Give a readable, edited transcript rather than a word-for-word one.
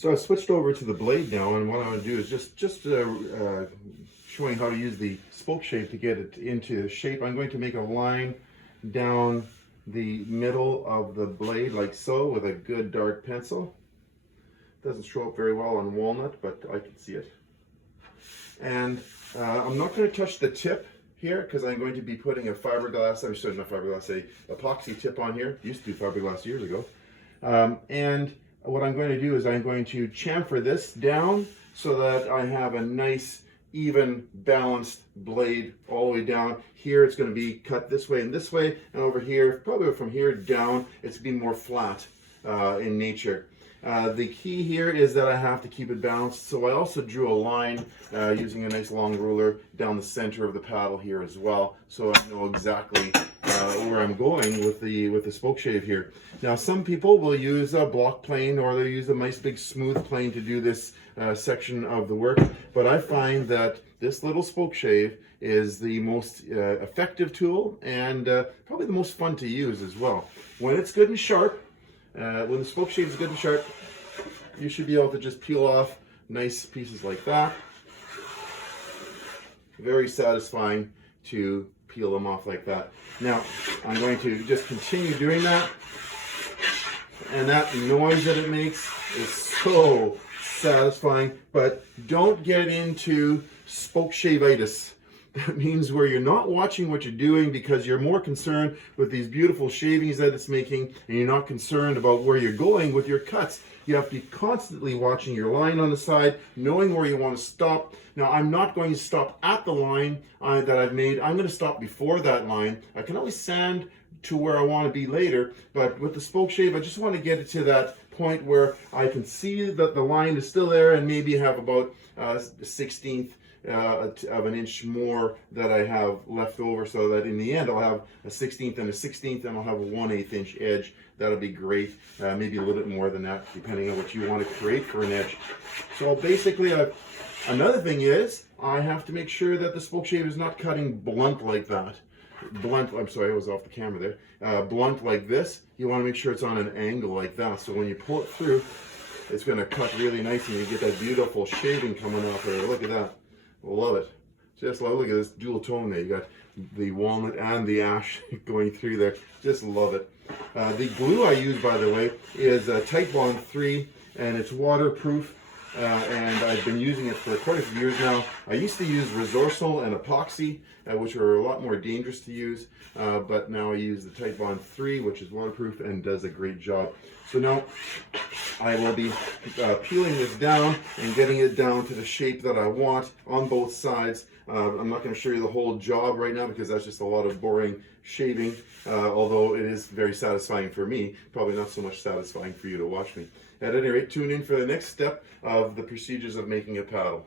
So I've switched over to the blade now, and what I'm going to do is just showing how to use the spoke shave to get it into shape. I'm going to make a line down the middle of the blade like so with a good dark pencil. Doesn't show up very well on walnut, but I can see it. And I'm not going to touch the tip here because I'm going to be putting a fiberglass, I'm sorry, not fiberglass, a epoxy tip on here. Used to do fiberglass years ago. And what I'm going to do is I'm going to chamfer this down so that I have a nice, even, balanced blade all the way down. Here it's going to be cut this way, and over here, probably from here down, it's going to be more flat in nature. The key here is that I have to keep it balanced, so I also drew a line using a nice long ruler down the center of the paddle here as well, so I know exactly where I'm going with the spoke shave here. Now some people will use a block plane, or they'll use a nice big smooth plane to do this section of the work, but I find that this little spoke shave is the most effective tool and probably the most fun to use as well. When it's good and sharp, when the spoke shave is good and sharp, you should be able to just peel off nice pieces like that. Very satisfying to peel them off like that. Now, I'm going to just continue doing that. And that noise that it makes is so satisfying, but don't get into spoke shave-itis. That means where you're not watching what you're doing because you're more concerned with these beautiful shavings that it's making, and you're not concerned about where you're going with your cuts. You have to be constantly watching your line on the side, knowing where you want to stop. Now, I'm not going to stop at the line that I've made. I'm going to stop before that line. I can always sand to where I want to be later, but with the spoke shave, I just want to get it to that point where I can see that the line is still there and maybe have about a 1/16 of an inch more that I have left over, so that in the end I'll have a 1/16 and a 1/16 and I'll have a 1/8 inch edge. That'll be great. Maybe a little bit more than that depending on what you want to create for an edge. So basically another thing is I have to make sure that the spoke shave is not cutting blunt like that. Blunt, I'm sorry, I was off the camera there. Blunt like this. You want to make sure it's on an angle like that, so when you pull it through, it's going to cut really nice and you get that beautiful shaving coming off there. Look at that. Love it. Just love, look at this dual tone there. You got the walnut and the ash going through there. Just love it. The glue I use, by the way, is Titebond 3, and it's waterproof. And I've been using it for quite a few years now. I used to use Resorcil and epoxy, which are a lot more dangerous to use, but now I use the Titebond 3, which is waterproof and does a great job. So now I will be peeling this down and getting it down to the shape that I want on both sides. I'm not going to show you the whole job right now because that's just a lot of boring shaving, although it is very satisfying for me, probably not so much satisfying for you to watch me. At any rate, tune in for the next step of the procedures of making a paddle.